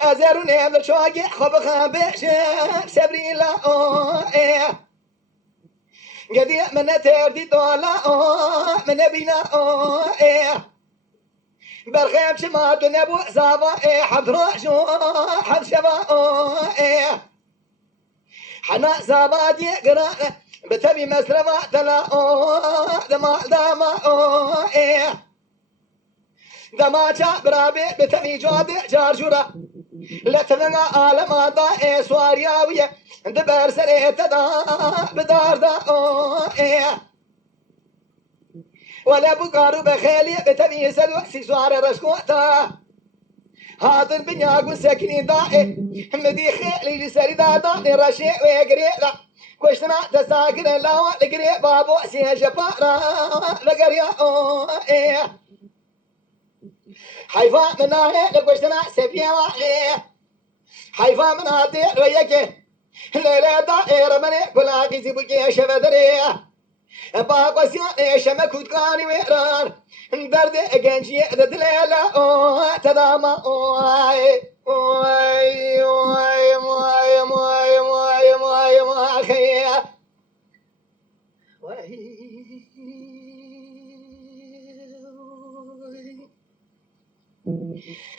ازرون امل چاگی خوب خبش سبری لا قدي من تردي دولا من بينا برخيب شما دنبو زابا حبد روشو حبد شبا حنا زابا دي قران بتبي مسرما تلا دما دما جا برابي بتبي جود جارجورا لا تبنى عالم هذا سوارياوية دبر سريت دا بدار دا ولا بقارو بخيلي بتبي سلو سيسوار رشقوتا هذا البنياق والسكنين دائي مدي خيلي لسري دا رشي ويقري دا كوشتنا تساقن لا لقري بابو سيها شفارا لقريا حيفا من هاي لكوشتنا سفيا واحي حيفا من هاتي ريكي ليلة دائرة مني بلاقي زبكي شبدري باقو سياني شمكوت كاني ويران درد اجنجي دد ليلة تداما اوي اوي اوي اوي اوي اوي اوي اوي خيا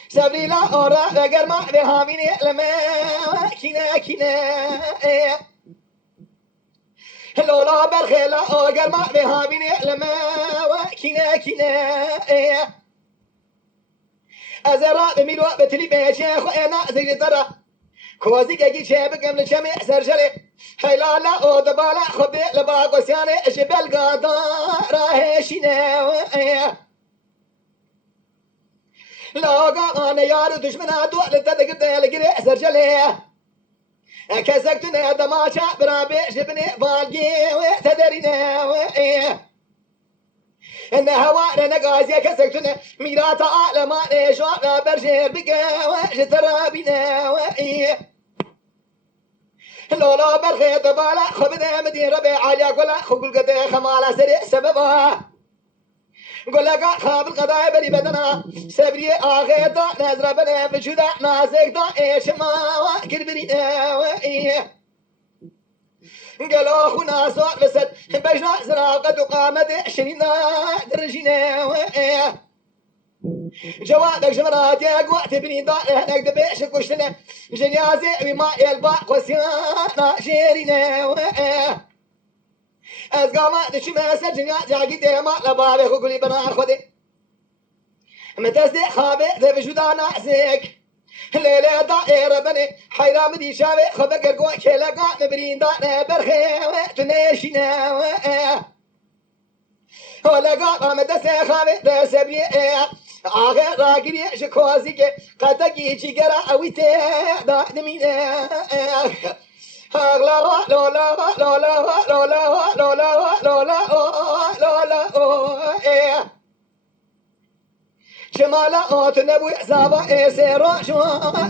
سبري لا أورا أجر ما بهاميني لما كنا لولا برخلا أجر ما بهاميني لما كنا أزرع بميلوا بتلي بيجي خو أنا زي ترى كوازي جي شاب قبل شمع سرجري هلا لا أو دبلا خبي لباقو سياني جبل قادا راهشينا لاقا أنا يارو دشمنا دوال تدق دلقري سرجلي كسكتنا دماشا برابي جبني باقي وتدرينا إن هوانا نقازي كسكتنا ميراتا عالما نشوانا برجير بقى وجترابينا لولا برخيط بالا خبنا مدين ربيع عليا قولا خبل قدي خمالا سريع سببا قولك خاب القضاء بري بدنا سبري آخيطا نزر بنا بجودا نازك دا ايش ما واكر برينا قالوا خونا صوت بسد بجنا زراقة وقامت عشرين درجينا جوابك جمرات يا قوات بني دا هناك دبيش كشتنا جنيازي بما يلباق وسيانا جيرينا از قامت شما سجنيا جاقي ديما لبابي خقولي بنار خودي متزدي خابي ذي بجودا نعزيك ليلة دائرة بني حيرام دي شابي خبقر قوة كيلقا مبرين دانا برخي تنيشينا ولا قام مدسي خابي ذي سبري آخر راقري شكوازيك قدقي جيقرا اويتي دا دمينا لا لا لا لا لا لا لا لا لا لا شمالا تنبوي زابا سيرو شو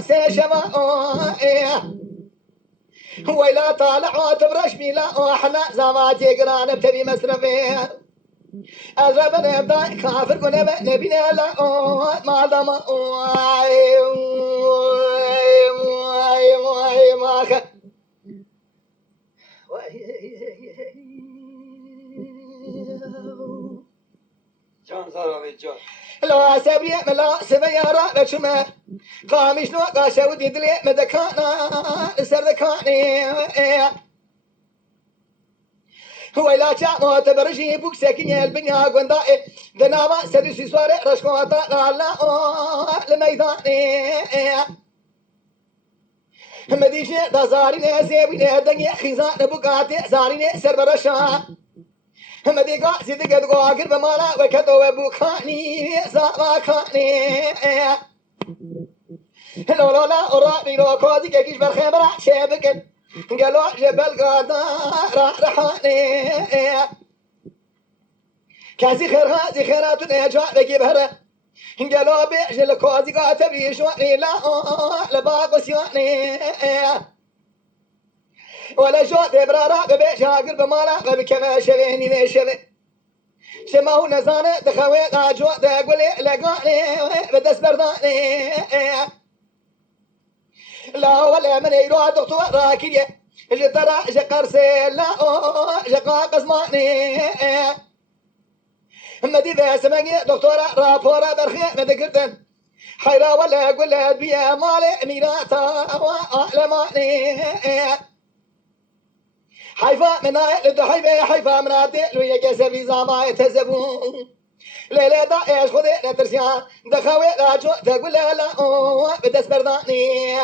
سيشما ويلا طالع تبرش ميلا احنا زابا تقران بتبي مصرفي أزربنا يبدا كافر كنا نبينا لا ما دام ما جان زارا جان لا سبري ملا سبيارا بشما قامش نو قاشا ودي دلي مدكانا سردكاني هو لا جاء تبرجي بوك ساكن يا البنيا قندائي دناما سدسي سواري رشقوطا لا لميداني مديشة دازاريني زيبيني دنيا خيزان بقاتي زاريني سربرشا مديقا سيدي قد قواقر بمالا وكدو بوكاني زاواكاني لولا أرابي لو كوزي كيش بالخبرة شابكن قالوا جبل قادا رحاني كاسي خيرها زي خيراتنا جوا بجيبها قالوا بيش الكوزي قاتب ريشواني لا لباقو سيواني ولا شو تبرارا ببيش هاقر بمالا بكما شبهني مشبه شما نزانه دخوي داجو دقولي لقاني بدس برداني لا ولا من يروح دكتور راكية اللي ترى جقر سيلا جقا قزماني مدي ذا سمعي دكتورة رابورة برخي مدقرتن حيرا ولا قول بيا مالي ميراتا وعلماني حيفا من لدو حيفا من عدل ويجسب لي زما يتزبون ليلة دا ايش خذي نترسيان دخوي لا جو تقول لا بدس برداني